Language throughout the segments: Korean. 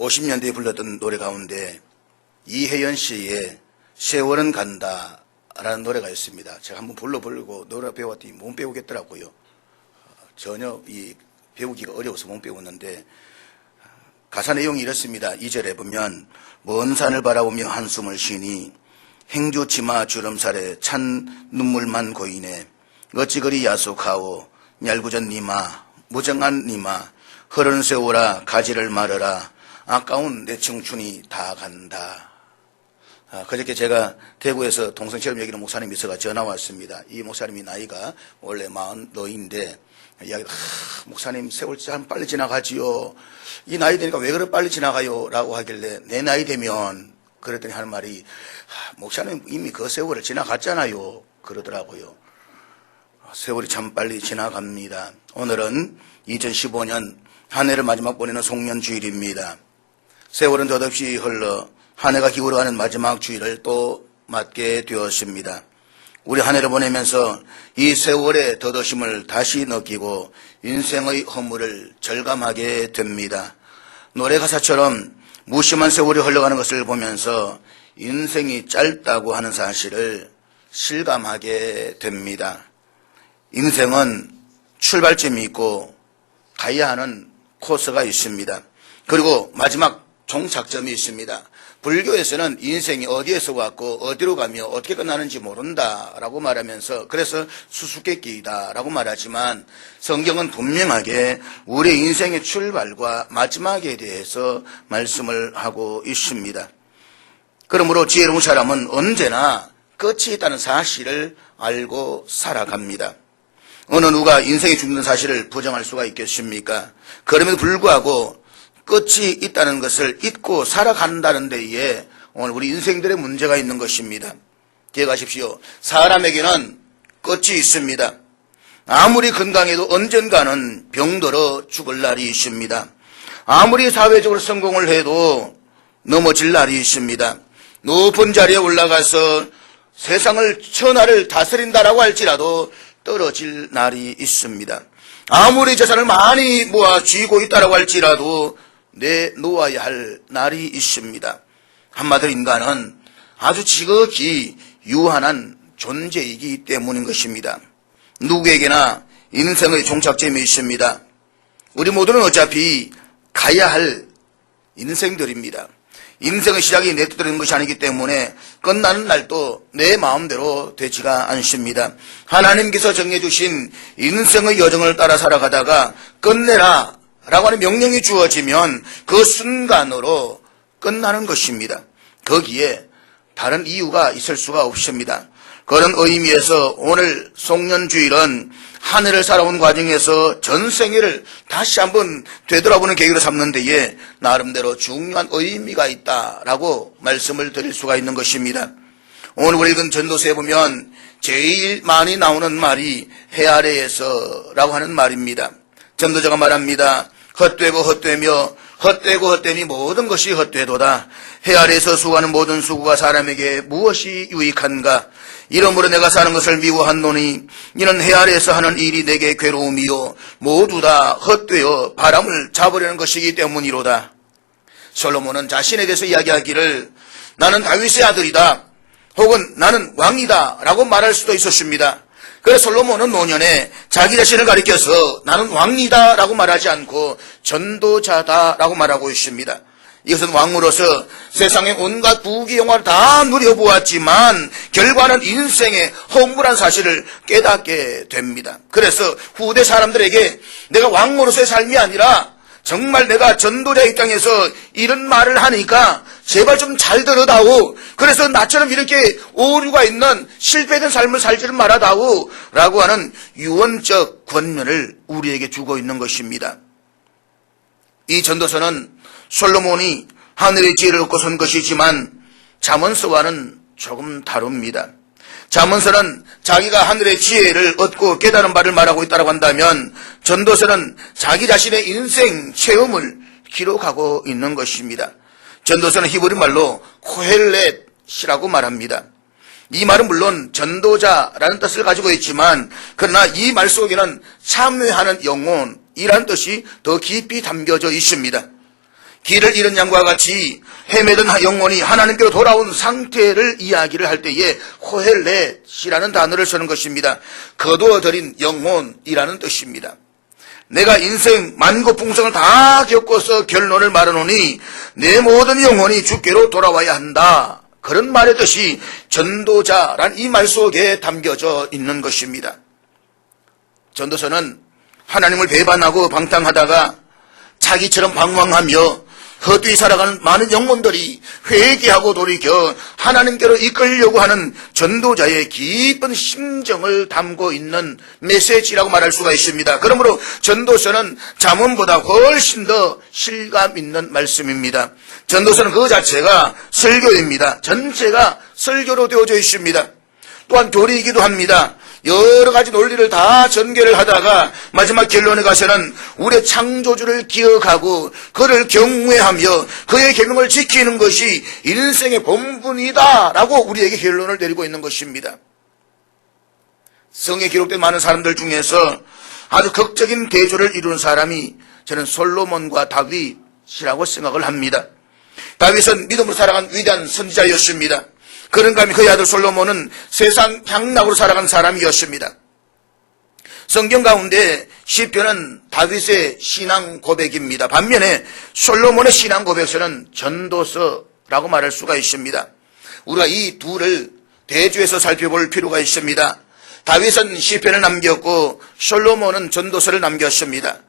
50년대에 불렀던 노래 가운데 이혜연 씨의 세월은 간다라는 노래가 있습니다. 제가 한번 불러보려고 노래 배웠더니 못 배우겠더라고요. 전혀 배우기가 어려워서 못 배웠는데 가사 내용이 이렇습니다. 2절에 보면 먼 산을 바라보며 한숨을 쉬니 행주 치마 주름살에 찬 눈물만 고이네. 어찌 그리 야속하오 얄궂은 니마 무정한 니마 흐르는 세월아 가지를 말어라 아까운 내 청춘이 다 간다. 그저께 제가 대구에서 동성체험 여기는 목사님이 있어가 전화 왔습니다. 이 목사님이 나이가 원래 40인데 이야기가 목사님 세월 참 빨리 지나가지요. 이 나이 되니까 왜 그렇게 빨리 지나가요? 라고 하길래 내 나이 되면 그랬더니 하는 말이 목사님 이미 그 세월을 지나갔잖아요. 그러더라고요. 세월이 참 빨리 지나갑니다. 오늘은 2015년 한 해를 마지막 보내는 송년주일입니다. 세월은 덧없이 흘러 한 해가 기울어가는 마지막 주일을 또 맞게 되었습니다. 우리 한 해를 보내면서 이 세월의 덧없음을 다시 느끼고 인생의 허물을 절감하게 됩니다. 노래 가사처럼 무심한 세월이 흘러가는 것을 보면서 인생이 짧다고 하는 사실을 실감하게 됩니다. 인생은 출발점이 있고 가야 하는 코스가 있습니다. 그리고 마지막 종착점이 있습니다. 불교에서는 인생이 어디에서 왔고 어디로 가며 어떻게 끝나는지 모른다라고 말하면서 그래서 수수께끼이다라고 말하지만 성경은 분명하게 우리 인생의 출발과 마지막에 대해서 말씀을 하고 있습니다. 그러므로 지혜로운 사람은 언제나 끝이 있다는 사실을 알고 살아갑니다. 어느 누가 인생이 죽는 사실을 부정할 수가 있겠습니까? 그럼에도 불구하고 끝이 있다는 것을 잊고 살아간다는 데에 오늘 우리 인생들의 문제가 있는 것입니다. 기억하십시오. 사람에게는 끝이 있습니다. 아무리 건강해도 언젠가는 병들어 죽을 날이 있습니다. 아무리 사회적으로 성공을 해도 넘어질 날이 있습니다. 높은 자리에 올라가서 세상을 천하를 다스린다라고 할지라도 떨어질 날이 있습니다. 아무리 재산을 많이 모아 쥐고 있다라고 할지라도 내놓아야 할 날이 있습니다. 한마디로 인간은 아주 지극히 유한한 존재이기 때문인 것입니다. 누구에게나 인생의 종착점이 있습니다. 우리 모두는 어차피 가야 할 인생들입니다. 인생의 시작이 내 뜻대로 되는 것이 아니기 때문에 끝나는 날도 내 마음대로 되지가 않습니다. 하나님께서 정해주신 인생의 여정을 따라 살아가다가 끝내라 라고 하는 명령이 주어지면 그 순간으로 끝나는 것입니다. 거기에 다른 이유가 있을 수가 없습니다. 그런 의미에서 오늘 송년주일은 한 해를 살아온 과정에서 전생애를 다시 한번 되돌아보는 계기로 삼는 데에 나름대로 중요한 의미가 있다라고 말씀을 드릴 수가 있는 것입니다. 오늘 우리 읽은 전도서에 보면 제일 많이 나오는 말이 해 아래에서 라고 하는 말입니다. 전도자가 말합니다. 헛되고 헛되며 헛되고 헛됨이 모든 것이 헛되도다. 해 아래에서 수고하는 모든 수고가 사람에게 무엇이 유익한가? 이러므로 내가 사는 것을 미워한노니 이는 해 아래에서 하는 일이 내게 괴로움이요 모두 다 헛되어 바람을 잡으려는 것이기 때문이로다. 솔로몬은 자신에 대해서 이야기하기를 나는 다윗의 아들이다 혹은 나는 왕이다 라고 말할 수도 있었습니다. 그래서 솔로몬은 노년에 자기 자신을 가리켜서 나는 왕이다 라고 말하지 않고 전도자다 라고 말하고 있습니다. 이것은 왕으로서 세상의 온갖 부귀영화를 다 누려보았지만 결과는 인생의 허물한 사실을 깨닫게 됩니다. 그래서 후대 사람들에게 내가 왕으로서의 삶이 아니라 정말 내가 전도자 입장에서 이런 말을 하니까 제발 좀 잘 들어다오. 그래서 나처럼 이렇게 오류가 있는 실패된 삶을 살지를 말아다오 라고 하는 유언적 권면을 우리에게 주고 있는 것입니다. 이 전도서는 솔로몬이 하늘의 지혜를 얻고 선 것이지만 잠언서와는 조금 다릅니다. 잠언서는 자기가 하늘의 지혜를 얻고 깨달은 바를 말하고 있다고 한다면 전도서는 자기 자신의 인생 체험을 기록하고 있는 것입니다. 전도서는 히브리 말로 코헬렛이라고 말합니다. 이 말은 물론 전도자라는 뜻을 가지고 있지만 그러나 이 말 속에는 참회하는 영혼이라는 뜻이 더 깊이 담겨져 있습니다. 길을 잃은 양과 같이 헤매던 영혼이 하나님께로 돌아온 상태를 이야기를 할 때에 호헬렛이라는 단어를 쓰는 것입니다. 거두어들인 영혼이라는 뜻입니다. 내가 인생 만고풍성을 다 겪어서 결론을 말하노니 내 모든 영혼이 주께로 돌아와야 한다. 그런 말의 뜻이 전도자란 이 말 속에 담겨져 있는 것입니다. 전도서는 하나님을 배반하고 방탕하다가 자기처럼 방황하며 헛되이 살아가는 많은 영혼들이 회개하고 돌이켜 하나님께로 이끌려고 하는 전도자의 깊은 심정을 담고 있는 메시지라고 말할 수가 있습니다. 그러므로 전도서는 잠언보다 훨씬 더 실감 있는 말씀입니다. 전도서는 그 자체가 설교입니다. 전체가 설교로 되어져 있습니다. 또한 교리이기도 합니다. 여러 가지 논리를 다 전개를 하다가 마지막 결론에 가서는 우리의 창조주를 기억하고 그를 경외하며 그의 계명을 지키는 것이 인생의 본분이다라고 우리에게 결론을 내리고 있는 것입니다. 성에 기록된 많은 사람들 중에서 아주 극적인 대조를 이룬 사람이 저는 솔로몬과 다윗이라고 생각을 합니다. 다윗은 믿음으로 살아간 위대한 선지자였습니다. 그런가 하면 그의 아들 솔로몬은 세상 향락으로 살아간 사람이었습니다. 성경 가운데 시편은 다윗의 신앙 고백입니다. 반면에 솔로몬의 신앙 고백서는 전도서라고 말할 수가 있습니다. 우리가 이 둘을 대조해서 살펴볼 필요가 있습니다. 다윗은 시편을 남겼고 솔로몬은 전도서를 남겼습니다.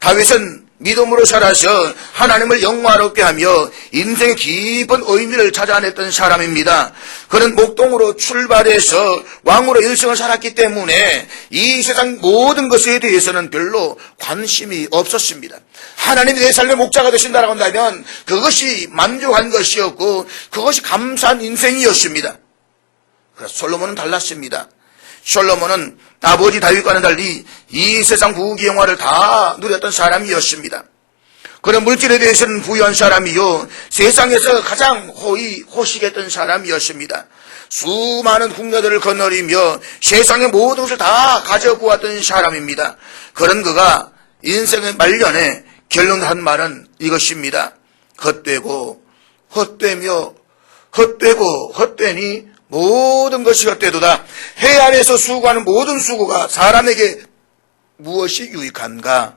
다윗은 믿음으로 살아서 하나님을 영화롭게 하며 인생의 깊은 의미를 찾아냈던 사람입니다. 그는 목동으로 출발해서 왕으로 일생을 살았기 때문에 이 세상 모든 것에 대해서는 별로 관심이 없었습니다. 하나님이 내 삶의 목자가 되신다라고 한다면 그것이 만족한 것이었고 그것이 감사한 인생이었습니다. 그래서 솔로몬은 달랐습니다. 솔로몬은 아버지 다윗과는 달리 이 세상 부귀영화를 다 누렸던 사람이었습니다. 그는 물질에 대해서는 부유한 사람이요 세상에서 가장 호식했던 사람이었습니다. 수많은 국가들을 거느리며 세상의 모든 것을 다 가져보았던 사람입니다. 그런 그가 인생의 말년에 결론한 말은 이것입니다. 헛되고 헛되며 헛되고 헛되니 모든 것이 헛되도다. 해 아래에서 수고하는 모든 수고가 사람에게 무엇이 유익한가?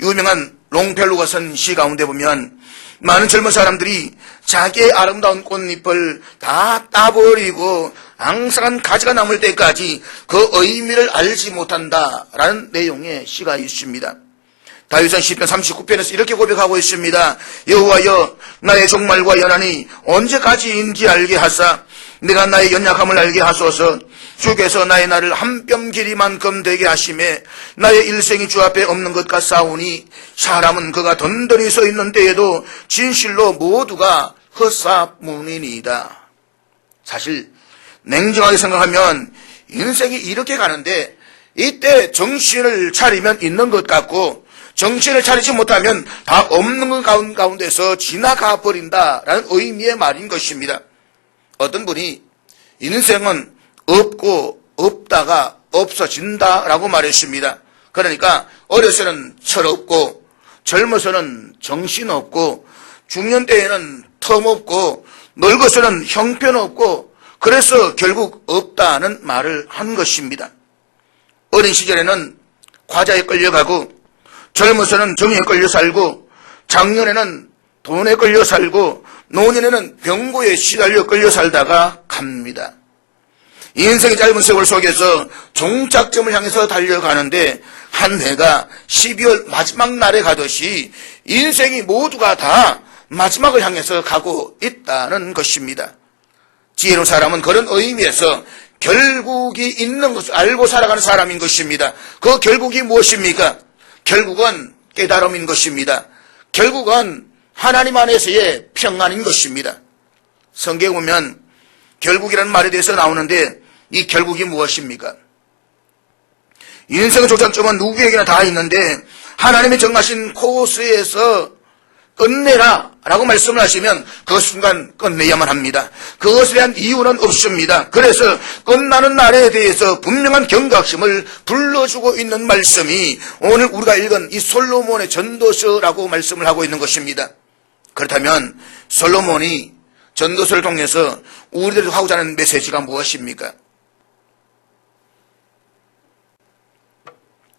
유명한 롱펠로가 쓴 시 가운데 보면 많은 젊은 사람들이 자기의 아름다운 꽃잎을 다 따버리고 앙상한 가지가 남을 때까지 그 의미를 알지 못한다라는 내용의 시가 있습니다. 다윗은 시편 39편에서 이렇게 고백하고 있습니다. 여호와여 나의 종말과 연한이 언제까지인지 알게 하사 내가 나의 연약함을 알게 하소서. 주께서 나의 날을 한 뼘 길이만큼 되게 하심에 나의 일생이 주 앞에 없는 것 같사오니 사람은 그가 던던히 서 있는 때에도 진실로 모두가 헛사문이니이다. 사실 냉정하게 생각하면 인생이 이렇게 가는데 이때 정신을 차리면 있는 것 같고 정신을 차리지 못하면 다 없는 것 가운데서 지나가 버린다라는 의미의 말인 것입니다. 어떤 분이 인생은 없고 없다가 없어진다라고 말했습니다. 그러니까 어려서는 철없고 젊어서는 정신없고 중년 때에는 텀없고 늙어서는 형편없고 그래서 결국 없다는 말을 한 것입니다. 어린 시절에는 과자에 끌려가고 젊어서는 정에 끌려 살고 장년에는 돈에 끌려 살고 노년에는 병고에 시달려 끌려 살다가 갑니다. 인생의 짧은 세월 속에서 종착점을 향해서 달려가는데 한 해가 12월 마지막 날에 가듯이 인생이 모두가 다 마지막을 향해서 가고 있다는 것입니다. 지혜로운 사람은 그런 의미에서 결국이 있는 것을 알고 살아가는 사람인 것입니다. 그 결국이 무엇입니까? 결국은 깨달음인 것입니다. 결국은 하나님 안에서의 평안인 것입니다. 성경에 보면 결국이라는 말에 대해서 나오는데 이 결국이 무엇입니까? 인생의 종착점은 누구에게나 다 있는데 하나님이 정하신 코스에서 끝내라 라고 말씀을 하시면 그 순간 끝내야만 합니다. 그것에 대한 이유는 없습니다. 그래서 끝나는 날에 대해서 분명한 경각심을 불러주고 있는 말씀이 오늘 우리가 읽은 이 솔로몬의 전도서라고 말씀을 하고 있는 것입니다. 그렇다면 솔로몬이 전도서를 통해서 우리들이 하고자 하는 메시지가 무엇입니까?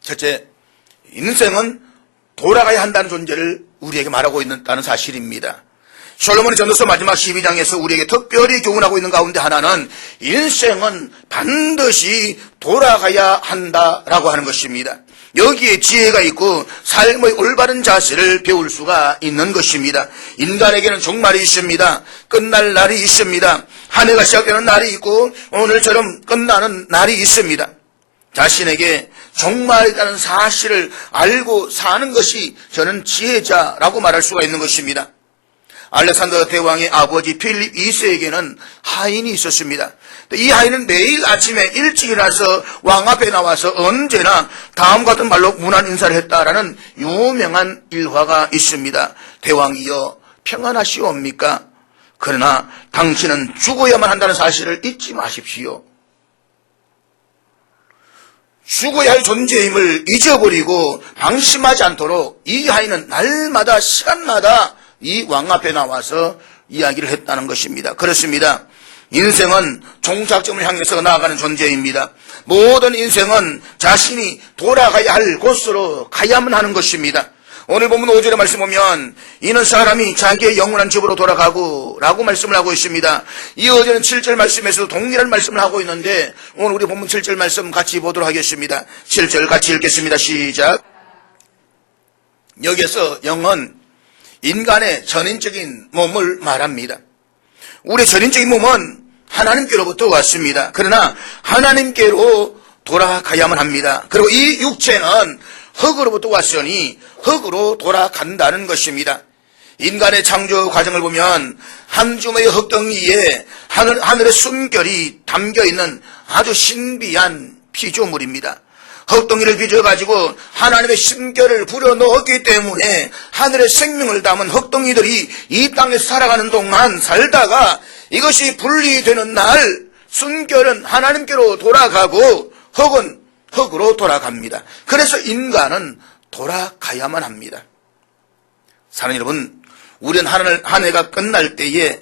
첫째, 인생은 돌아가야 한다는 존재를 우리에게 말하고 있다는 사실입니다. 솔로몬의 전도서 마지막 12장에서 우리에게 특별히 교훈하고 있는 가운데 하나는 인생은 반드시 돌아가야 한다라고 하는 것입니다. 여기에 지혜가 있고 삶의 올바른 자세를 배울 수가 있는 것입니다. 인간에게는 종말이 있습니다. 끝날 날이 있습니다. 한 해가 시작되는 날이 있고 오늘처럼 끝나는 날이 있습니다. 자신에게 종말이 있다는 사실을 알고 사는 것이 저는 지혜자라고 말할 수가 있는 것입니다. 알렉산더 대왕의 아버지 필립 2세에게는 하인이 있었습니다. 이 하인은 매일 아침에 일찍 일어나서 왕 앞에 나와서 언제나 다음과 같은 말로 문안 인사를 했다라는 유명한 일화가 있습니다. 대왕이여 평안하시옵니까? 그러나 당신은 죽어야만 한다는 사실을 잊지 마십시오. 죽어야 할 존재임을 잊어버리고 방심하지 않도록 이 하인은 날마다 시간마다 이 왕 앞에 나와서 이야기를 했다는 것입니다. 그렇습니다. 인생은 종착점을 향해서 나아가는 존재입니다. 모든 인생은 자신이 돌아가야 할 곳으로 가야만 하는 것입니다. 오늘 보면 5절의 말씀 보면 이는 사람이 자기의 영원한 집으로 돌아가고 라고 말씀을 하고 있습니다. 이어지는 7절 말씀에서도 동일한 말씀을 하고 있는데 오늘 우리 본문 7절 말씀 같이 보도록 하겠습니다. 7절 같이 읽겠습니다. 시작. 여기서 영은 인간의 전인적인 몸을 말합니다. 우리의 전인적인 몸은 하나님께로부터 왔습니다. 그러나 하나님께로 돌아가야만 합니다. 그리고 이 육체는 흙으로부터 왔으니 흙으로 돌아간다는 것입니다. 인간의 창조 과정을 보면 한 줌의 흙덩이에 하늘의 숨결이 담겨있는 아주 신비한 피조물입니다. 흙덩이를 빚어가지고 하나님의 심결을 불어넣었기 때문에 하늘의 생명을 담은 흙덩이들이 이 땅에서 살아가는 동안 살다가 이것이 분리되는 날 숨결은 하나님께로 돌아가고 흙은 흙으로 돌아갑니다. 그래서 인간은 돌아가야만 합니다. 사랑하는 여러분, 우리는 한 해가 끝날 때에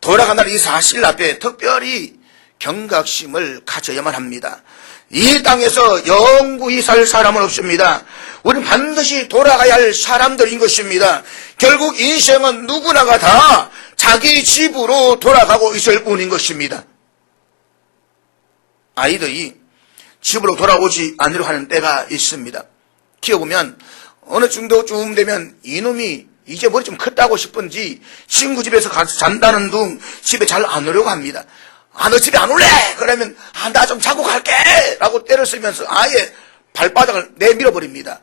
돌아간다는 이 사실 앞에 특별히 경각심을 가져야만 합니다. 이 땅에서 영구히 살 사람은 없습니다. 우리는 반드시 돌아가야 할 사람들인 것입니다. 결국 인생은 누구나가 다 자기 집으로 돌아가고 있을 뿐인 것입니다. 아이들이 집으로 돌아오지 않으려 하는 때가 있습니다. 키워보면 어느 정도쯤 되면 이놈이 이제 머리 좀 컸다고 싶은지 친구 집에서 가서 잔다는 둥 집에 잘 안 오려고 합니다. 너 집에 안 올래? 그러면 나 좀 자고 갈게 라고 때를 쓰면서 아예 발바닥을 내밀어 버립니다.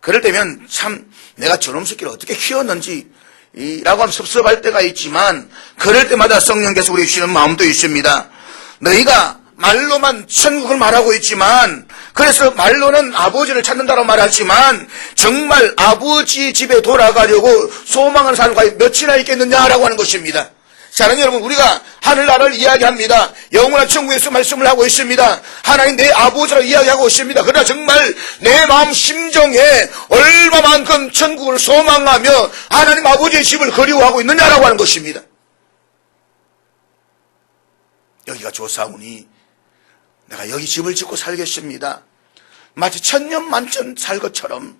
그럴 때면 참 내가 저놈 새끼를 어떻게 키웠는지 라고 하면 섭섭할 때가 있지만 그럴 때마다 성령께서 우리에게 주시는 마음도 있습니다. 너희가 말로만 천국을 말하고 있지만 그래서 말로는 아버지를 찾는다고 말하지만 정말 아버지 집에 돌아가려고 소망하는 사람이 몇이나 있겠느냐라고 하는 것입니다. 사랑하는 여러분, 우리가 하늘나라를 이야기합니다. 영원한 천국에서 말씀을 하고 있습니다. 하나님 내 아버지라고 이야기하고 있습니다. 그러나 정말 내 마음 심정에 얼마만큼 천국을 소망하며 하나님 아버지의 집을 그리워하고 있느냐라고 하는 것입니다. 여기가 좋사오니 내가 여기 집을 짓고 살겠습니다. 마치 천년만년 살 것처럼.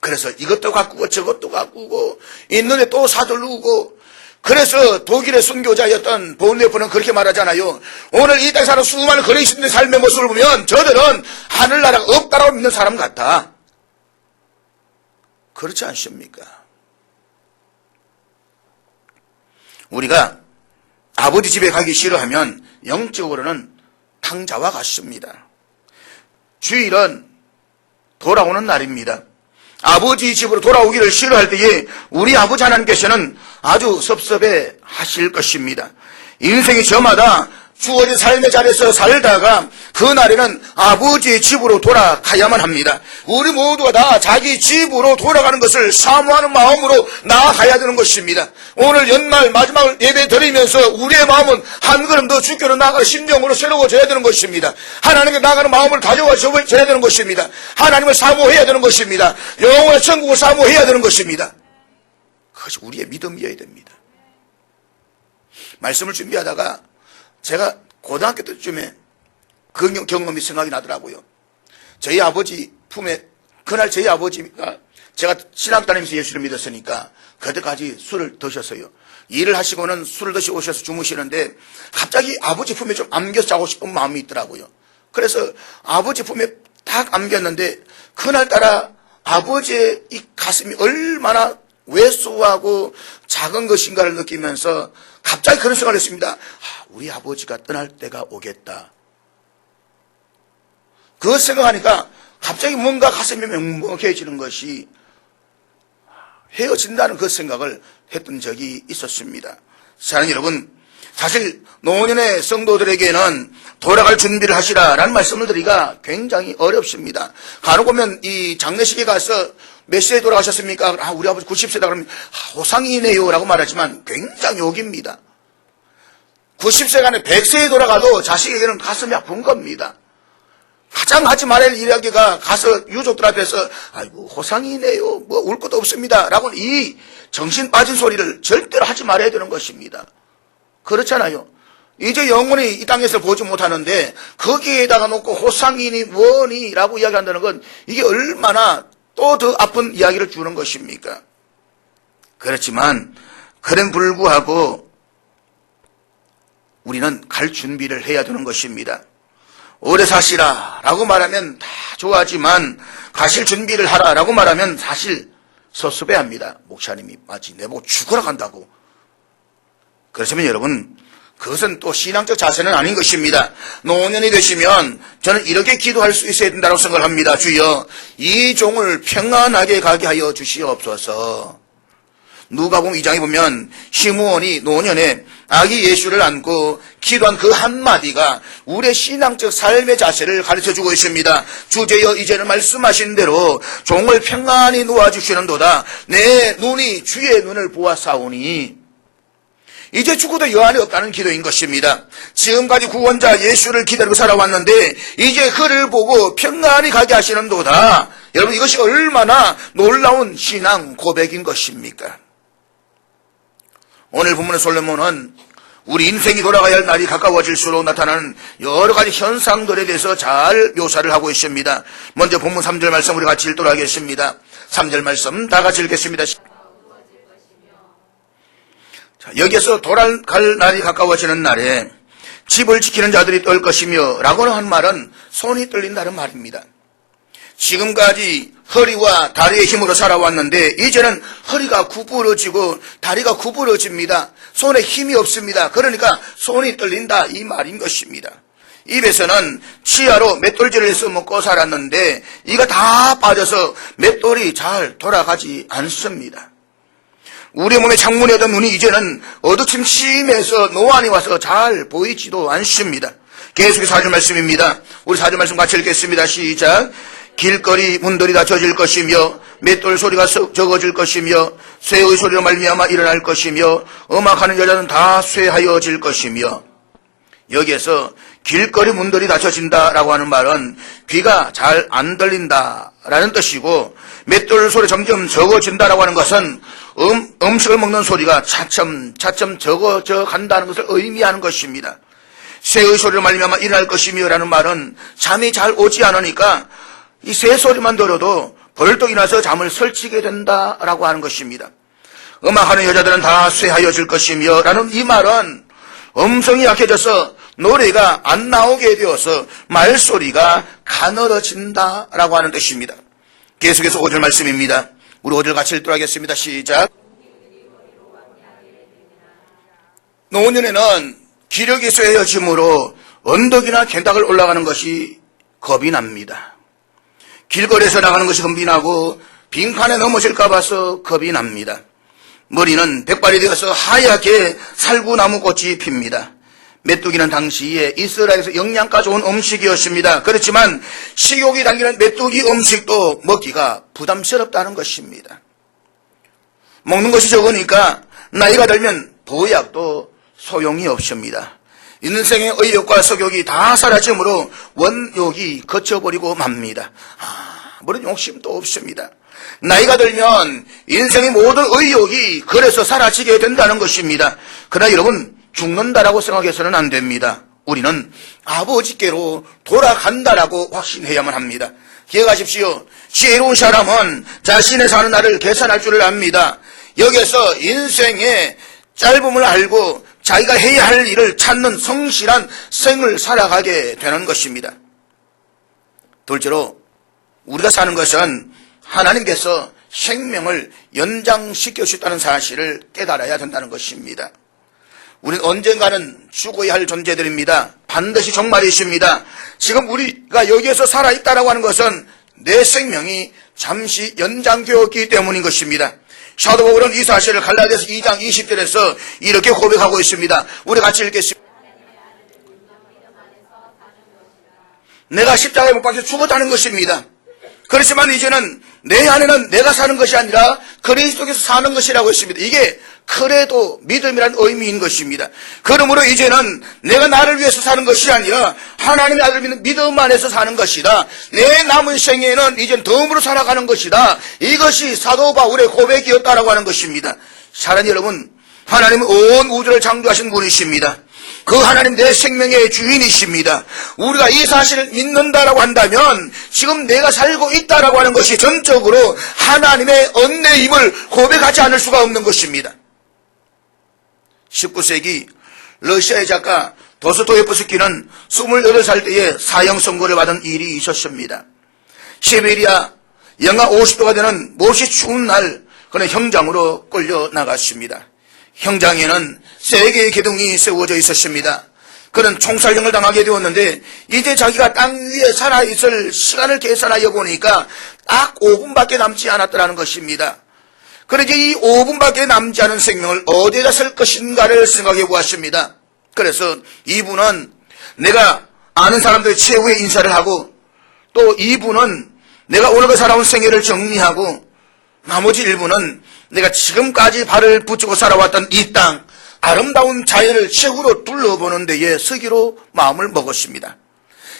그래서 이것도 가꾸고 저것도 가꾸고 있는 데 또 사들르고. 그래서 독일의 순교자였던 본네프는 그렇게 말하잖아요. 오늘 이 땅에 사는 수많은 그리스도인의 삶의 모습을 보면 저들은 하늘나라가 없다라고 믿는 사람 같다. 그렇지 않습니까? 우리가 아버지 집에 가기 싫어하면 영적으로는 탕자와 같습니다. 주일은 돌아오는 날입니다. 아버지 집으로 돌아오기를 싫어할 때에 우리 아버지 하나님께서는 아주 섭섭해 하실 것입니다. 인생이 저마다 주어진 삶의 자리에서 살다가 그날에는 아버지의 집으로 돌아가야만 합니다. 우리 모두가 다 자기 집으로 돌아가는 것을 사모하는 마음으로 나아가야 되는 것입니다. 오늘 연말 마지막 예배 드리면서 우리의 마음은 한 걸음 더 주께로 나아가 심령으로 새로워져야 되는 것입니다. 하나님께 나아가는 마음을 가져와줘야 되는 것입니다. 하나님을 사모해야 되는 것입니다. 영원의 천국을 사모해야 되는 것입니다. 그것이 우리의 믿음이어야 됩니다. 말씀을 준비하다가 제가 고등학교 때쯤에 그 경험이 생각이 나더라고요. 저희 아버지 품에, 그날 저희 아버지가 제가 신학 다니면서 예수를 믿었으니까 그때까지 술을 드셨어요. 일을 하시고는 술을 드시고 오셔서 주무시는데 갑자기 아버지 품에 좀 안겨 자고 싶은 마음이 있더라고요. 그래서 아버지 품에 딱 안겼는데 그날따라 아버지의 이 가슴이 얼마나 왜소하고 작은 것인가를 느끼면서 갑자기 그런 생각을 했습니다. 우리 아버지가 떠날 때가 오겠다. 그 생각하니까 갑자기 뭔가 가슴이 먹먹해지는 것이 헤어진다는 그 생각을 했던 적이 있었습니다. 사랑하는 여러분, 사실 노년의 성도들에게는 돌아갈 준비를 하시라라는 말씀을 드리기가 굉장히 어렵습니다. 간혹 보면 이 장례식에 가서 몇 세에 돌아가셨습니까? 우리 아버지 90세다 그러면 호상이네요 라고 말하지만 굉장히 욕입니다. 90세가 아니라 100세에 돌아가도 자식에게는 가슴이 아픈 겁니다. 가장 하지 말아야 할 이야기가 가서 유족들 앞에서 아이고 호상이네요, 뭐 울 것도 없습니다 라고 이 정신 빠진 소리를 절대로 하지 말아야 되는 것입니다. 그렇잖아요. 이제 영원히 이 땅에서 보지 못하는데 거기에다가 놓고 호상이니 뭐니 라고 이야기한다는 건 이게 얼마나 또 더 아픈 이야기를 주는 것입니까? 그렇지만 그런 불구하고 우리는 갈 준비를 해야 되는 것입니다. 오래 사시라 라고 말하면 다 좋아하지만 가실 준비를 하라 라고 말하면 사실 섭섭해합니다. 목사님이 마치 내보고 죽으러 간다고. 그렇지만 여러분, 그것은 또 신앙적 자세는 아닌 것입니다. 노년이 되시면 저는 이렇게 기도할 수 있어야 된다고 생각을 합니다. 주여, 이 종을 평안하게 가게 하여 주시옵소서. 누가복음 2장에 보면 시므온이 노년에 아기 예수를 안고 기도한 그 한마디가 우리의 신앙적 삶의 자세를 가르쳐주고 있습니다. 주제여 이제는 말씀하신 대로 종을 평안히 놓아주시는도다. 내 눈이 주의 눈을 보았사오니 이제 죽어도 여한이 없다는 기도인 것입니다. 지금까지 구원자 예수를 기다리고 살아왔는데 이제 그를 보고 평안히 가게 하시는도다. 여러분, 이것이 얼마나 놀라운 신앙 고백인 것입니까? 오늘 본문의 솔로몬은 우리 인생이 돌아가야 할 날이 가까워질수록 나타나는 여러 가지 현상들에 대해서 잘 묘사를 하고 있습니다. 먼저 본문 3절 말씀 우리 같이 읽도록 하겠습니다. 3절 말씀 다 같이 읽겠습니다. 자, 여기에서 돌아갈 날이 가까워지는 날에 집을 지키는 자들이 떨 것이며 라고 한 말은 손이 떨린다는 말입니다. 지금까지 허리와 다리의 힘으로 살아왔는데 이제는 허리가 구부러지고 다리가 구부러집니다. 손에 힘이 없습니다. 그러니까 손이 떨린다 이 말인 것입니다. 입에서는 치아로 맷돌질을 해서 먹고 살았는데 이가 다 빠져서 맷돌이 잘 돌아가지 않습니다. 우리 몸의 창문이었던 눈이 이제는 어두침침해서 노안이 와서 잘 보이지도 않습니다. 계속해서 4절 말씀입니다. 우리 4절 말씀 같이 읽겠습니다. 시작. 길거리 문들이 닫혀질 것이며 맷돌 소리가 적어질 것이며 쇠의 소리로 말미암아 일어날 것이며 음악하는 여자는 다 쇠하여질 것이며. 여기에서 길거리 문들이 닫혀진다라고 하는 말은 귀가 잘 안 들린다라는 뜻이고 맷돌 소리 점점 적어진다라고 하는 것은 음식을 먹는 소리가 차츰 적어져 간다는 것을 의미하는 것입니다. 쇠의 소리로 말미암아 일어날 것이며 라는 말은 잠이 잘 오지 않으니까 이 새 소리만 들어도 벌떡 일어나서 잠을 설치게 된다라고 하는 것입니다. 음악하는 여자들은 다 쇠하여질 것이며 라는 이 말은 음성이 약해져서 노래가 안 나오게 되어서 말소리가 가늘어진다라고 하는 뜻입니다. 계속해서 5절 말씀입니다. 우리 5절 같이 읽도록 하겠습니다. 시작. 노년에는 기력이 쇠해짐으로 언덕이나 견닭을 올라가는 것이 겁이 납니다. 길거리에서 나가는 것이 겁이 나고 빙판에 넘어질까 봐서 겁이 납니다. 머리는 백발이 되어서 하얗게 살구나무 꽃이 핍니다. 메뚜기는 당시에 이스라엘에서 영양가 좋은 음식이었습니다. 그렇지만 식욕이 당기는 메뚜기 음식도 먹기가 부담스럽다는 것입니다. 먹는 것이 적으니까 나이가 들면 보약도 소용이 없습니다. 인생의 의욕과 석욕이 다 사라지므로 원욕이 거쳐버리고 맙니다. 아무런 욕심도 없습니다. 나이가 들면 인생의 모든 의욕이 그래서 사라지게 된다는 것입니다. 그러나 여러분, 죽는다라고 생각해서는 안 됩니다. 우리는 아버지께로 돌아간다라고 확신해야만 합니다. 기억하십시오. 지혜로운 사람은 자신의 사는 날을 계산할 줄을 압니다. 여기서 인생의 짧음을 알고 자기가 해야 할 일을 찾는 성실한 생을 살아가게 되는 것입니다. 둘째로 우리가 사는 것은 하나님께서 생명을 연장시켜 주셨다는 사실을 깨달아야 된다는 것입니다. 우리는 언젠가는 죽어야 할 존재들입니다. 반드시 정말이십니다. 지금 우리가 여기에서 살아있다라고 하는 것은 내 생명이 잠시 연장되었기 때문인 것입니다. 사도 바울은 이 사실을 갈라디아서 2장 20절에서 이렇게 고백하고 있습니다. 우리 같이 읽겠습니다. 내가 십자가에 못 박혀 죽었다는 것입니다. 그렇지만 이제는 내 안에는 내가 사는 것이 아니라 그리스도께서 사는 것이라고 했습니다. 이게 그래도 믿음이라는 의미인 것입니다. 그러므로 이제는 내가 나를 위해서 사는 것이 아니라 하나님의 아들을 믿는 믿음 안에서 사는 것이다. 내 남은 생애는 이젠 덤으로 살아가는 것이다. 이것이 사도 바울의 고백이었다라고 하는 것입니다. 사랑하는 여러분, 하나님은 온 우주를 창조하신 분이십니다. 그 하나님 내 생명의 주인이십니다. 우리가 이 사실을 믿는다라고 한다면 지금 내가 살고 있다라고 하는 것이 전적으로 하나님의 은혜임을 고백하지 않을 수가 없는 것입니다. 19세기 러시아의 작가 도스토예프스키는 28살 때에 사형 선고를 받은 일이 있었습니다. 시베리아 영하 50도가 되는 몹시 추운 날 그는 형장으로 끌려 나갔습니다. 형장에는 3개의 기둥이 세워져 있었습니다. 그는 총살형을 당하게 되었는데 이제 자기가 땅 위에 살아있을 시간을 계산하여 보니까 딱 5분밖에 남지 않았더라는 것입니다. 그러니까 이 5분밖에 남지 않은 생명을 어디에다 쓸 것인가를 생각해 보았습니다. 그래서 이분은 내가 아는 사람들 최후의 인사를 하고 또 이분은 내가 오늘과 살아온 생애를 정리하고 나머지 일부는 내가 지금까지 발을 붙이고 살아왔던 이 땅, 아름다운 자연을 최후로 둘러보는 데에 서기로 마음을 먹었습니다.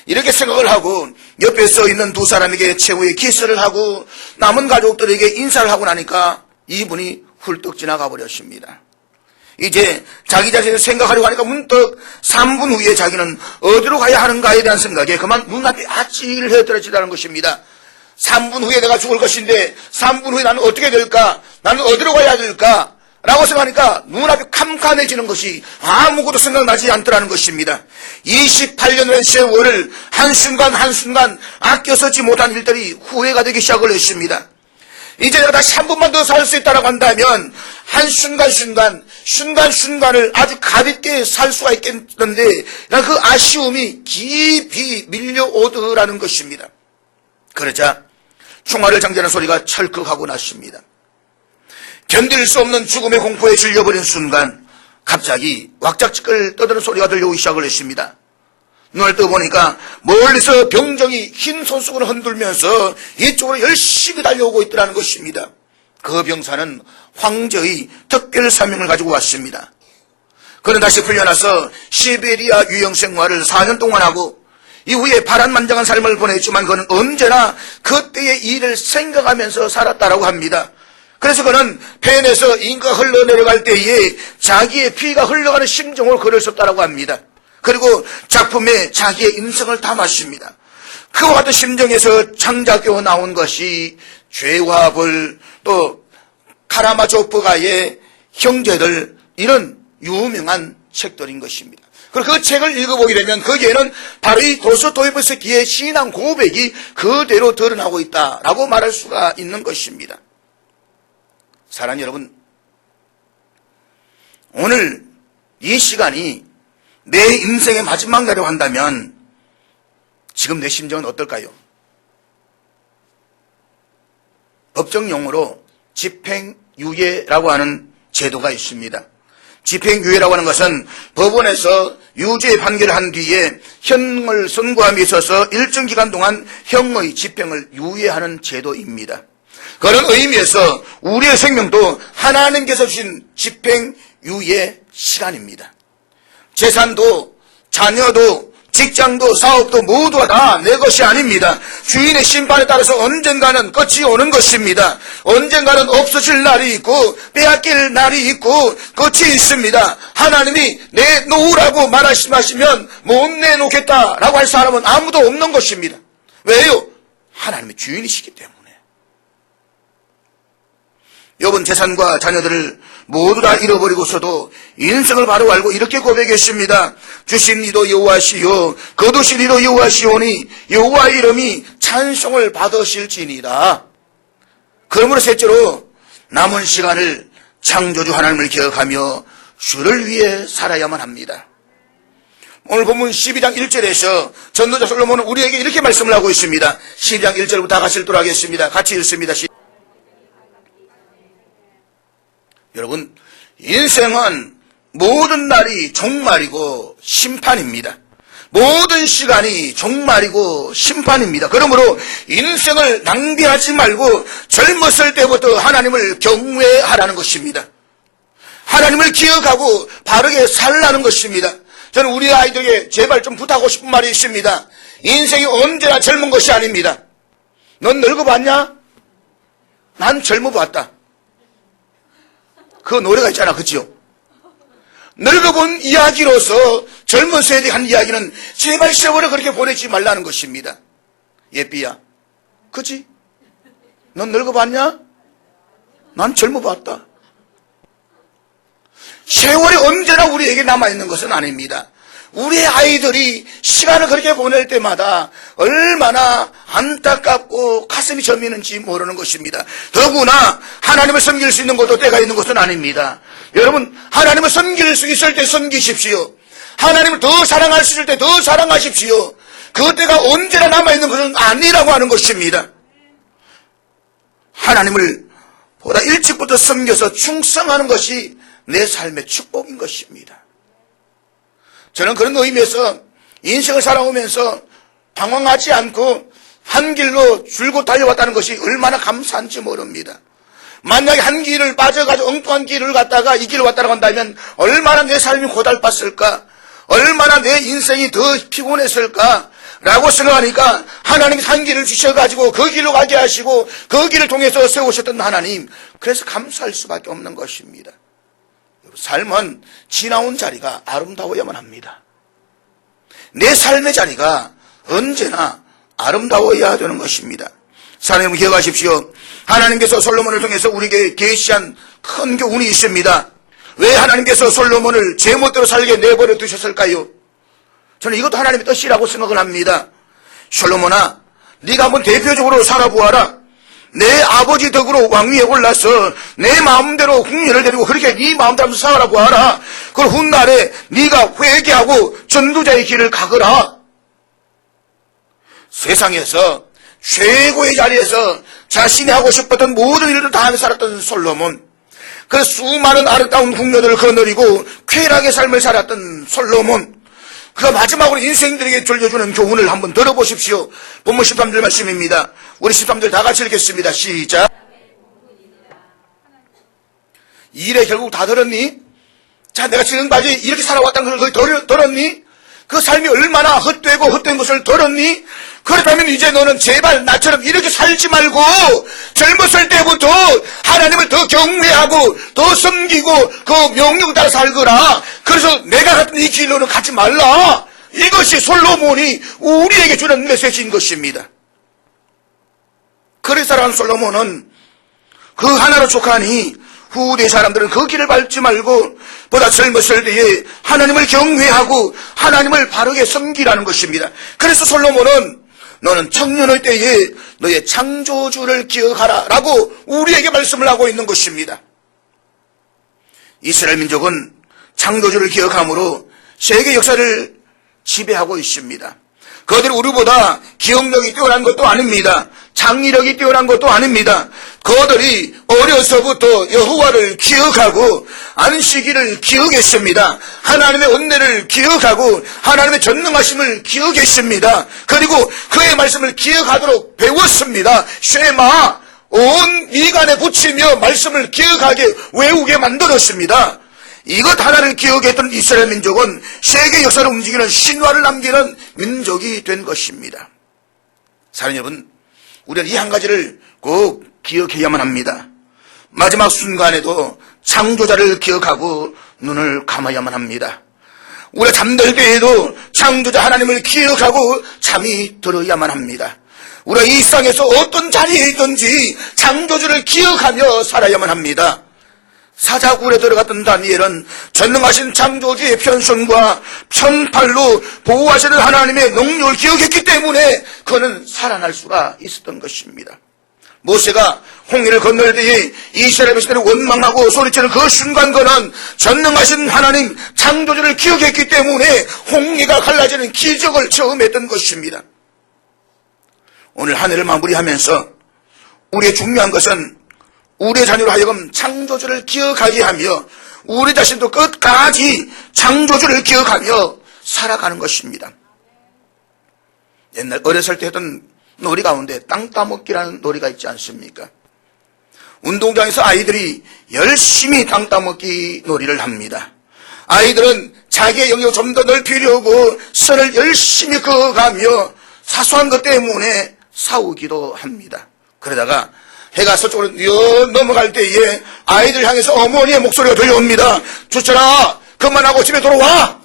이렇게 생각을 하고 옆에 서 있는 두 사람에게 최후의 키스를 하고 남은 가족들에게 인사를 하고 나니까 이분이 훌떡 지나가 버렸습니다. 이제 자기 자신을 생각하려고 하니까 문득 3분 후에 자기는 어디로 가야 하는가에 대한 생각에 그만 눈앞이 아찔해떨어지다는 것입니다. 3분 후에 내가 죽을 것인데 3분 후에 나는 어떻게 될까? 나는 어디로 가야 될까? 라고 생각하니까 눈앞이 캄캄해지는 것이 아무것도 생각나지 않더라는 것입니다. 28년의 세월을 한순간 한순간 아껴 쓰지 못한 일들이 후회가 되기 시작을 했습니다. 이제 내가 다시 한 번만 더 살 수 있다고 한다면 순간순간을 아주 가볍게 살 수가 있겠는데 그 아쉬움이 깊이 밀려오더라는 것입니다. 그러자 총알을 장전하는 소리가 철컥하고 났습니다. 견딜 수 없는 죽음의 공포에 질려버린 순간 갑자기 왁작지껄 떠드는 소리가 들려오기 시작을 했습니다. 눈을 떠보니까 멀리서 병정이 흰 손수건을 흔들면서 이쪽으로 열심히 달려오고 있더라는 것입니다. 그 병사는 황제의 특별 사명을 가지고 왔습니다. 그는 다시 풀려나서 시베리아 유형 생활을 4년 동안 하고 이후에 파란만장한 삶을 보냈지만 그는 언제나 그때의 일을 생각하면서 살았다라고 합니다. 그래서 그는 펜에서 잉크가 흘러내려갈 때에 자기의 피가 흘러가는 심정을 글을 썼다라고 합니다. 그리고 작품에 자기의 인생을 담았습니다. 그와 같은 심정에서 창작되어 나온 것이 죄와 벌, 또 카라마조프가의 형제들, 이런 유명한 책들인 것입니다. 그리고 그 책을 읽어보게 되면 거기에는 바로 이 도스토예프스키의 신앙 고백이 그대로 드러나고 있다라고 말할 수가 있는 것입니다. 사랑하는 여러분, 오늘 이 시간이 내 인생의 마지막 날이라고 한다면 지금 내 심정은 어떨까요? 법정 용어로 집행유예라고 하는 제도가 있습니다. 집행유예라고 하는 것은 법원에서 유죄 판결을 한 뒤에 형을 선고함에 있어서 일정 기간 동안 형의 집행을 유예하는 제도입니다. 그런 의미에서 우리의 생명도 하나님께서 주신 집행유예 시간입니다. 재산도 자녀도 직장도 사업도 모두가 다 내 것이 아닙니다. 주인의 심판에 따라서 언젠가는 끝이 오는 것입니다. 언젠가는 없어질 날이 있고 빼앗길 날이 있고 끝이 있습니다. 하나님이 내놓으라고 말씀하시면 못 내놓겠다라고 할 사람은 아무도 없는 것입니다. 왜요? 하나님의 주인이시기 때문에. 욥은 재산과 자녀들을 모두 다 잃어버리고서도 인생을 바로 알고 이렇게 고백했습니다. 주신 이도 여호와시요 거두신 이도 여호와시오니 여호와 이름이 찬송을 받으실지니라. 그러므로 셋째로 남은 시간을 창조주 하나님을 기억하며 주를 위해 살아야만 합니다. 오늘 본문 12장 1절에서 전도자 솔로몬은 우리에게 이렇게 말씀을 하고 있습니다. 12장 1절부터 다 같이 읽도록 하겠습니다. 같이 읽습니다. 여러분, 인생은 모든 날이 종말이고 심판입니다. 모든 시간이 종말이고 심판입니다. 그러므로 인생을 낭비하지 말고 젊었을 때부터 하나님을 경외하라는 것입니다. 하나님을 기억하고 바르게 살라는 것입니다. 저는 우리 아이들에게 제발 좀 부탁하고 싶은 말이 있습니다. 인생이 언제나 젊은 것이 아닙니다. 넌 늙어봤냐? 난 젊어봤다. 그 노래가 있잖아, 그치요? 늙어본 이야기로서 젊은 세대에 한 이야기는 제발 세월을 그렇게 보내지 말라는 것입니다. 예삐야, 그치? 넌 늙어봤냐? 난 젊어봤다. 세월이 언제나 우리에게 남아있는 것은 아닙니다. 우리 아이들이 시간을 그렇게 보낼 때마다 얼마나 안타깝고 가슴이 저미는지 모르는 것입니다. 더구나 하나님을 섬길 수 있는 것도 때가 있는 것은 아닙니다. 여러분, 하나님을 섬길 수 있을 때 섬기십시오. 하나님을 더 사랑할 수 있을 때 더 사랑하십시오. 그 때가 언제나 남아있는 것은 아니라고 하는 것입니다. 하나님을 보다 일찍부터 섬겨서 충성하는 것이 내 삶의 축복인 것입니다. 저는 그런 의미에서 인생을 살아오면서 방황하지 않고 한 길로 줄곧 달려왔다는 것이 얼마나 감사한지 모릅니다. 만약에 한 길을 빠져가지고 엉뚱한 길을 갔다가 이 길을 왔다고 한다면 얼마나 내 삶이 고달팠을까, 얼마나 내 인생이 더 피곤했을까 라고 생각하니까 하나님이 한 길을 주셔가지고 그 길로 가게 하시고 그 길을 통해서 세우셨던 하나님, 그래서 감사할 수밖에 없는 것입니다. 삶은 지나온 자리가 아름다워야만 합니다. 내 삶의 자리가 언제나 아름다워야 되는 것입니다. 사랑하는 여러분, 기억하십시오. 하나님께서 솔로몬을 통해서 우리에게 계시한 큰 교훈이 있습니다. 왜 하나님께서 솔로몬을 제멋대로 살게 내버려 두셨을까요? 저는 이것도 하나님의 뜻이라고 생각을 합니다. 솔로몬아, 네가 한번 대표적으로 살아보아라. 내 아버지 덕으로 왕위에 올라서 내 마음대로 국민을 데리고 그렇게 네 마음대로 한번 살아보아라. 그 훗날에 네가 회개하고 전도자의 길을 가거라. 세상에서 최고의 자리에서 자신이 하고 싶었던 모든 일을 다 하며 살았던 솔로몬, 그 수많은 아름다운 국면을 거느리고 쾌락의 삶을 살았던 솔로몬, 그가 마지막으로 인생들에게 들려주는 교훈을 한번 들어보십시오. 본문 13절 말씀입니다. 우리 13절 다 같이 읽겠습니다. 시작. 일에 결국 다 들었니? 자, 내가 지금까지 이렇게 살아왔다는 걸 거의 들었니? 그 삶이 얼마나 헛되고 헛된 것을 들었니? 그렇다면 이제 너는 제발 나처럼 이렇게 살지 말고 젊었을 때부터 하나님을 더 경외하고 더 섬기고 그 명령을 따라 살거라. 그래서 내가 같은 이 길로는 가지 말라. 이것이 솔로몬이 우리에게 주는 메시지인 것입니다. 그래서 살아간 솔로몬은 그 하나로 족하니 후대 사람들은 그 길을 밟지 말고 보다 젊었을 때에 하나님을 경외하고 하나님을 바르게 섬기라는 것입니다. 그래서 솔로몬은 너는 청년의 때에 너의 창조주를 기억하라 라고 우리에게 말씀을 하고 있는 것입니다. 이스라엘 민족은 창조주를 기억함으로 세계 역사를 지배하고 있습니다. 그들이 우리보다 기억력이 뛰어난 것도 아닙니다. 장의력이 뛰어난 것도 아닙니다. 그들이 어려서부터 여호와를 기억하고 안식일을 기억했습니다. 하나님의 은혜를 기억하고 하나님의 전능하심을 기억했습니다. 그리고 그의 말씀을 기억하도록 배웠습니다. 쉐마, 온 미간에 붙이며 말씀을 기억하게 외우게 만들었습니다. 이것 하나를 기억했던 이스라엘 민족은 세계 역사를 움직이는 신화를 남기는 민족이 된 것입니다. 사랑하는 여러분, 우리는 이 한 가지를 꼭 기억해야만 합니다. 마지막 순간에도 창조자를 기억하고 눈을 감아야만 합니다. 우리가 잠들 때에도 창조자 하나님을 기억하고 잠이 들어야만 합니다. 우리가 이 세상에서 어떤 자리에 있든지 창조주를 기억하며 살아야만 합니다. 사자굴에 들어갔던 다니엘은 전능하신 창조주의 편손과 편팔로 보호하시는 하나님의 능력을 기억했기 때문에 그는 살아날 수가 있었던 것입니다. 모세가 홍해를 건널 때에 이스라엘 백성들을 원망하고 소리치는 그 순간 그는 전능하신 하나님 창조주를 기억했기 때문에 홍해가 갈라지는 기적을 처음 했던 것입니다. 오늘 한 해를 마무리하면서 우리의 중요한 것은 우리의 자녀로 하여금 창조주를 기억하게 하며 우리 자신도 끝까지 창조주를 기억하며 살아가는 것입니다. 옛날 어렸을 때 했던 놀이 가운데 땅 따먹기라는 놀이가 있지 않습니까? 운동장에서 아이들이 열심히 땅 따먹기 놀이를 합니다. 아이들은 자기의 영역을 좀 더 넓히려고 선을 열심히 그어가며 사소한 것 때문에 싸우기도 합니다. 그러다가 해가 서쪽으로 넘어갈 때에 아이들 향해서 어머니의 목소리가 들려옵니다. 주철아, 그만하고 집에 돌아와.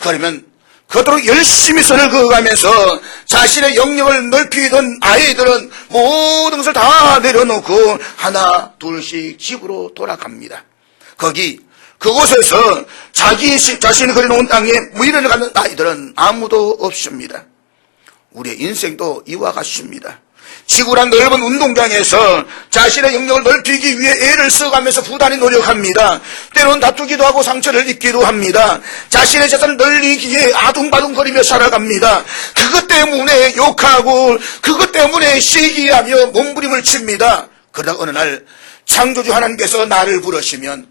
그러면 그토록 열심히 선을 그어가면서 자신의 영역을 넓히던 아이들은 모든 것을 다 내려놓고 하나 둘씩 집으로 돌아갑니다. 그곳에서 자신이 그려놓은 땅에 무인을 갖는 아이들은 아무도 없습니다. 우리의 인생도 이와 같습니다. 지구란 넓은 운동장에서 자신의 영역을 넓히기 위해 애를 써가면서 부단히 노력합니다. 때로는 다투기도 하고 상처를 입기도 합니다. 자신의 재산을 늘리기에 아둥바둥거리며 살아갑니다. 그것 때문에 욕하고 그것 때문에 시기하며 몸부림을 칩니다. 그러다 어느 날 창조주 하나님께서 나를 부르시면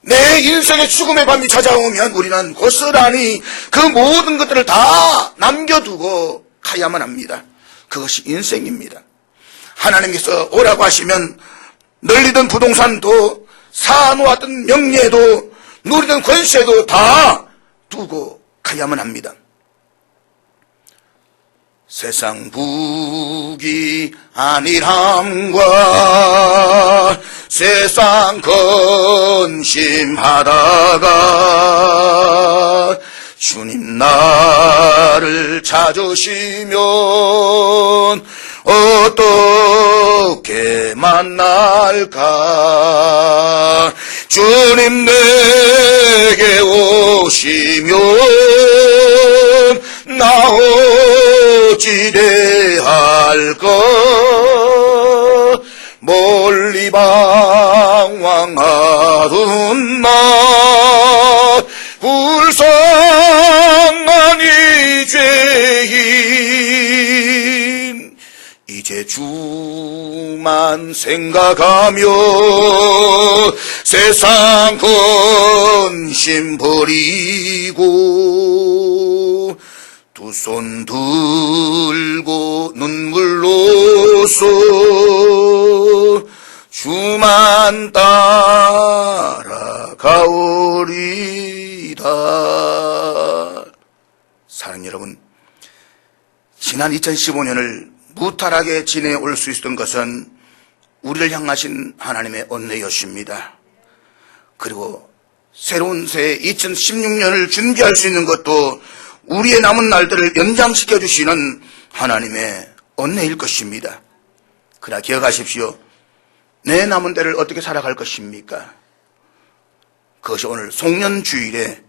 내 인생의 죽음의 밤이 찾아오면 우리는 고스란히 그 모든 것들을 다 남겨두고 가야만 합니다. 그것이 인생입니다. 하나님께서 오라고 하시면 널리던 부동산도 사놓았던 명예도 누리던 권세도 다 두고 가야만 합니다. 세상 부귀 안일함과 세상 근심하다가 주님 나를 찾으시면 어떻게 만날까? 주님 내게 오시면 나 어찌 대할까? 멀리 방황하던 나 불쌍한 이 죄인 이제 주만 생각하며 세상 근심 버리고 두 손 들고 눈물로써 주만 따라가오리다. 사랑하는 여러분, 지난 2015년을 무탈하게 지내올 수 있었던 것은 우리를 향하신 하나님의 은혜였습니다. 그리고 새로운 새해 2016년을 준비할 수 있는 것도 우리의 남은 날들을 연장시켜 주시는 하나님의 은혜일 것입니다. 그러나 기억하십시오. 내 남은 때를 어떻게 살아갈 것입니까? 그것이 오늘 송년주일에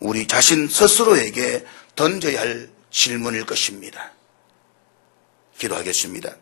우리 자신 스스로에게 던져야 할 질문일 것입니다. 기도하겠습니다.